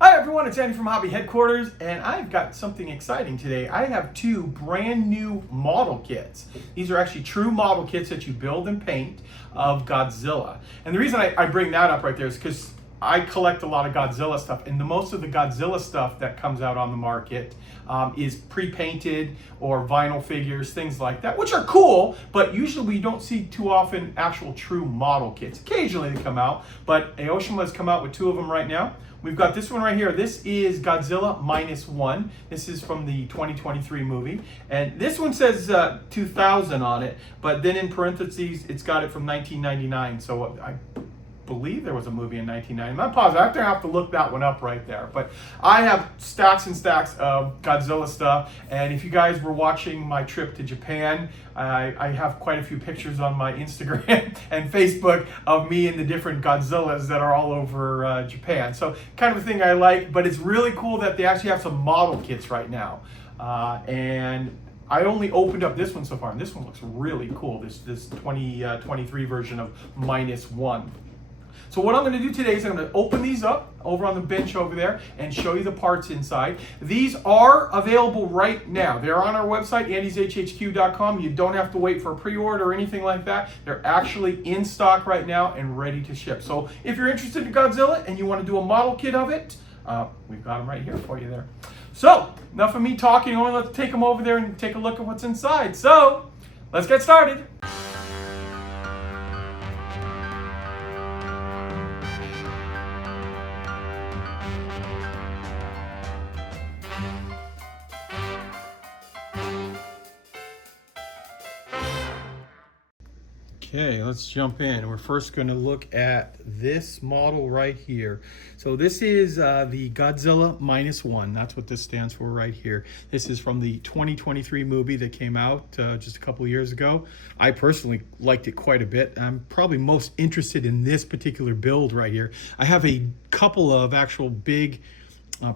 Hi everyone, it's Andy from Hobby Headquarters, and I've got something exciting today. I have two brand new model kits. These are actually true model kits that you build and paint of Godzilla. And the reason I bring that up right there is because I collect a lot of Godzilla stuff, and most of the Godzilla stuff that comes out on the market is pre-painted or vinyl figures, things like that, which are cool, but usually we don't see too often actual true model kits. Occasionally they come out, but Aoshima has come out with two of them right now. We've got this one right here. This is Godzilla -1. This is from the 2023 movie. And this one says 2000 on it, but then in parentheses, it's got it from 1999. So I believe there was a movie in 1990. I'm not positive. I have to look that one up right there. But I have stacks and stacks of Godzilla stuff. And if you guys were watching my trip to Japan, I have quite a few pictures on my Instagram and Facebook of me and the different Godzillas that are all over Japan. So kind of a thing I like, but it's really cool that they actually have some model kits right now. And I only opened up this one so far, and this one looks really cool, this 2023 version of -1. So what I'm going to do today is I'm going to open these up over on the bench over there and show you the parts inside. These are available right now. They're on our website, andyshhq.com. You don't have to wait for a pre-order or anything like that. They're actually in stock right now and ready to ship. So if you're interested in Godzilla and you want to do a model kit of it, we've got them right here for you there. So enough of me talking. Let's take them over there and take a look at what's inside. So let's get started. Okay, let's jump in. We're first going to look at this model right here. So this is the Godzilla -1. That's what this stands for right here. This is from the 2023 movie that came out just a couple of years ago. I personally liked it quite a bit. I'm probably most interested in this particular build right here. I have a couple of actual big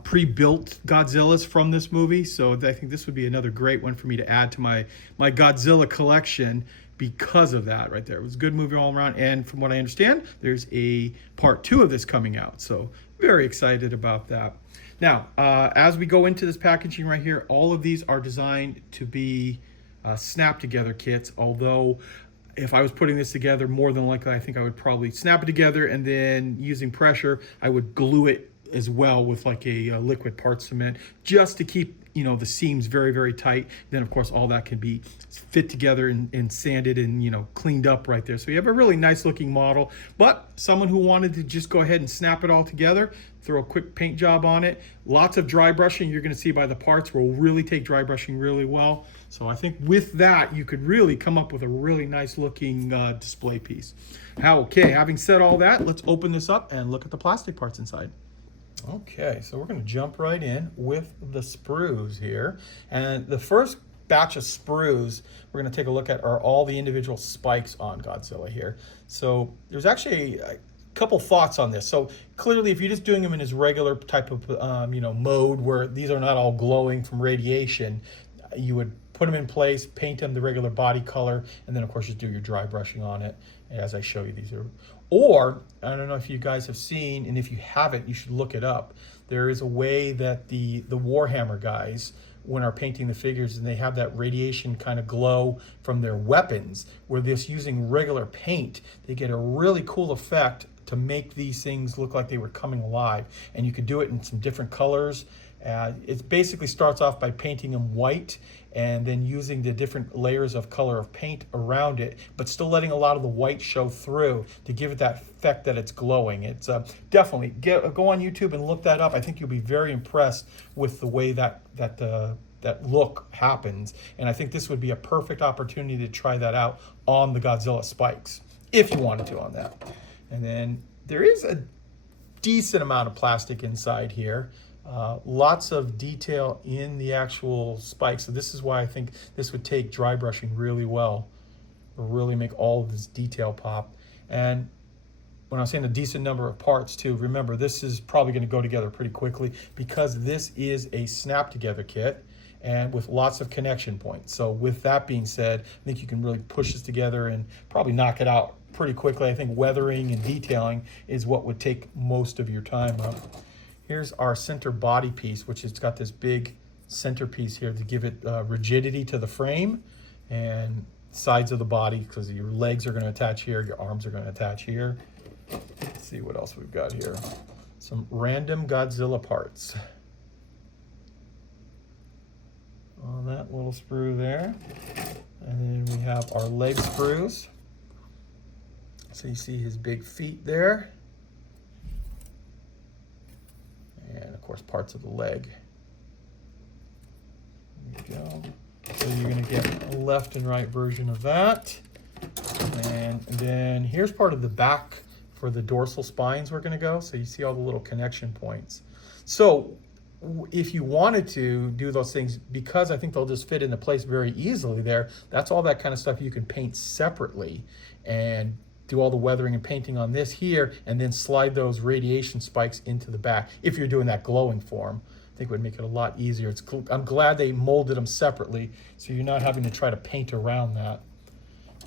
pre-built Godzillas from this movie, so I think this would be another great one for me to add to my Godzilla collection because of that right there. It was a good movie all around, and from what I understand, there's a part 2 of this coming out, so very excited about that. Now, as we go into this packaging right here, all of these are designed to be snap-together kits, although if I was putting this together, more than likely, I think I would probably snap it together, and then using pressure, I would glue it as well with like a liquid part cement, just to keep the seams very, very tight. Then of course all that can be fit together and sanded and cleaned up right there. So you have a really nice looking model. But someone who wanted to just go ahead and snap it all together, throw a quick paint job on it, lots of dry brushing, you're going to see by the parts, will really take dry brushing really well. So I think with that you could really come up with a really nice looking display piece. Okay, having said all that, let's open this up and look at the plastic parts inside. Okay, so we're going to jump right in with the sprues here. And the first batch of sprues we're going to take a look at are all the individual spikes on Godzilla here. So there's actually a couple thoughts on this. So clearly, if you're just doing them in his regular type of mode where these are not all glowing from radiation, you would put them in place, paint them the regular body color, and then of course just do your dry brushing on it as I show you these. Or, I don't know if you guys have seen, and if you haven't, you should look it up. There is a way that the Warhammer guys, when are painting the figures, and they have that radiation kind of glow from their weapons, where they're using regular paint, they get a really cool effect to make these things look like they were coming alive. And you could do it in some different colors. It basically starts off by painting them white and then using the different layers of color of paint around it, but still letting a lot of the white show through to give it that effect that it's glowing. It's definitely, go on YouTube and look that up. I think you'll be very impressed with the way that look happens. And I think this would be a perfect opportunity to try that out on the Godzilla spikes, if you wanted to on that. And then there is a decent amount of plastic inside here. Lots of detail in the actual spikes. So this is why I think this would take dry brushing really well, or really make all of this detail pop. And when I was saying a decent number of parts too, remember this is probably going to go together pretty quickly because this is a snap together kit and with lots of connection points. So with that being said, I think you can really push this together and probably knock it out pretty quickly. I think weathering and detailing is what would take most of your time up. here's our center body piece, which has got this big centerpiece here to give it rigidity to the frame, and sides of the body, because your legs are going to attach here, your arms are going to attach here. Let's see what else we've got here. Some random Godzilla parts on that little sprue there. And then we have our leg sprues. So you see his big feet there. And of course parts of the leg. There you go. So you're going to get a left and right version of that. And then here's part of the back for the dorsal spines we're going to go. So you see all the little connection points. So if you wanted to do those things, because I think they'll just fit into place very easily there, that's all that kind of stuff you can paint separately and do all the weathering and painting on this here, and then slide those radiation spikes into the back. If you're doing that glowing form, I think it would make it a lot easier. I'm glad they molded them separately, so you're not having to try to paint around that.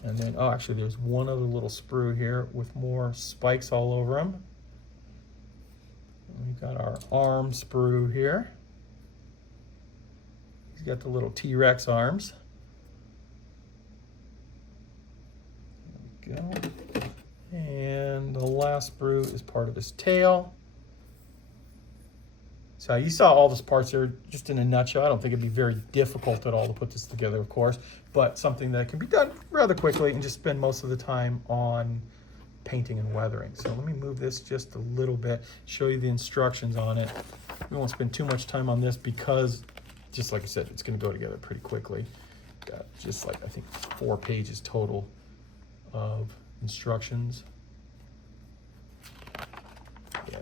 And then, oh, actually there's one other little sprue here with more spikes all over them. We've got our arm sprue here. He's got the little T-Rex arms. There we go. And the last sprue is part of his tail. So you saw all those parts there just in a nutshell. I don't think it'd be very difficult at all to put this together, of course, but something that can be done rather quickly and just spend most of the time on painting and weathering. So let me move this just a little bit, show you the instructions on it. We won't spend too much time on this because, just like I said, it's going to go together pretty quickly. Got just like, I think, 4 pages total of instructions. Yeah.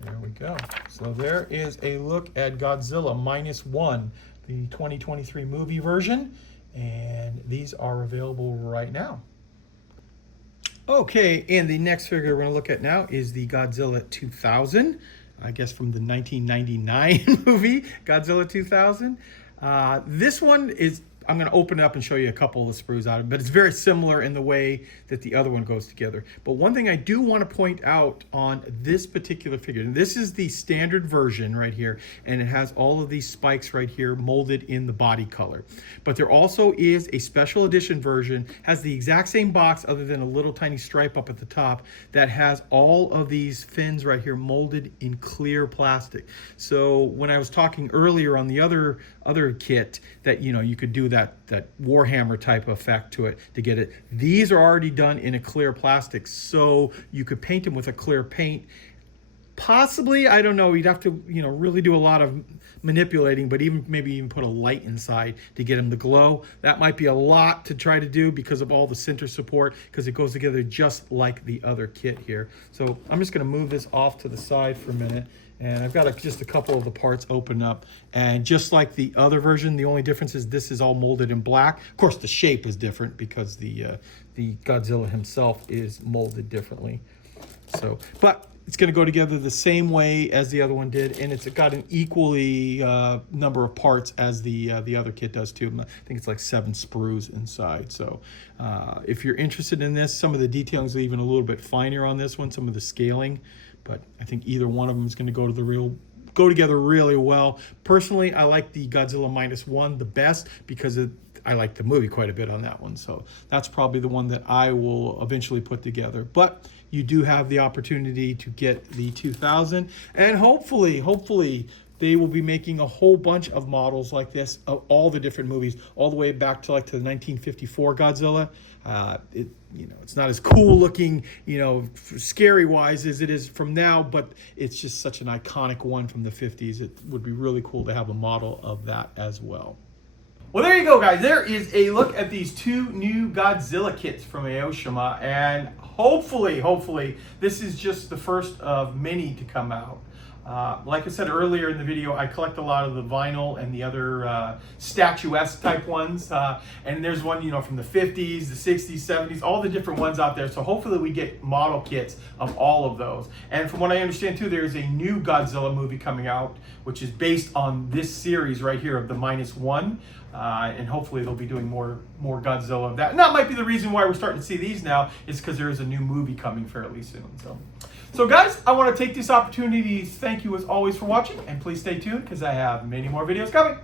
There we go. So there is a look at Godzilla -1, the 2023 movie version, and these are available right now. Okay, and the next figure we're going to look at now is the Godzilla 2000, I guess from the 1999 movie, Godzilla 2000. This one is, I'm going to open it up and show you a couple of the sprues out of it, but it's very similar in the way that the other one goes together. But one thing I do want to point out on this particular figure, and this is the standard version right here, and it has all of these spikes right here molded in the body color. But there also is a special edition version, has the exact same box other than a little tiny stripe up at the top, that has all of these fins right here molded in clear plastic. So when I was talking earlier on the other kit that, you know, you could do that Warhammer type effect to it to get it. These are already done in a clear plastic, so you could paint them with a clear paint. Possibly, I don't know, you'd have to, you know, really do a lot of manipulating, but maybe even put a light inside to get them to glow. That might be a lot to try to do because of all the center support, because it goes together just like the other kit here. So I'm just going to move this off to the side for a minute. And I've got just a couple of the parts open up. And just like the other version, the only difference is this is all molded in black. Of course, the shape is different because the Godzilla himself is molded differently. So, but it's going to go together the same way as the other one did, and it's got an equally number of parts as the other kit does too. I think it's like 7 sprues inside. So if you're interested in this, some of the detailing is even a little bit finer on this one, some of the scaling. But I think either one of them is going to go together really well. Personally, I like the Godzilla -1 the best because I like the movie quite a bit on that one. So that's probably the one that I will eventually put together. But you do have the opportunity to get the 2000, and hopefully they will be making a whole bunch of models like this of all the different movies, all the way back to like to the 1954 Godzilla. You know, it's not as cool looking, you know, scary wise as it is from now, but it's just such an iconic one from the 50s. It would be really cool to have a model of that as well. Well, there you go, guys. There is a look at these 2 new Godzilla kits from Aoshima, and hopefully this is just the first of many to come out. Like I said earlier in the video, I collect a lot of the vinyl and the other statuesque type ones. And there's one, you know, from the 50s, the 60s, 70s, all the different ones out there. So hopefully we get model kits of all of those. And from what I understand too, there's a new Godzilla movie coming out, which is based on this series right here of the -1. And hopefully they'll be doing more Godzilla of that. And that might be the reason why we're starting to see these now, is because there is a new movie coming fairly soon. So guys, I want to take this opportunity to thank you as always for watching, and please stay tuned because I have many more videos coming.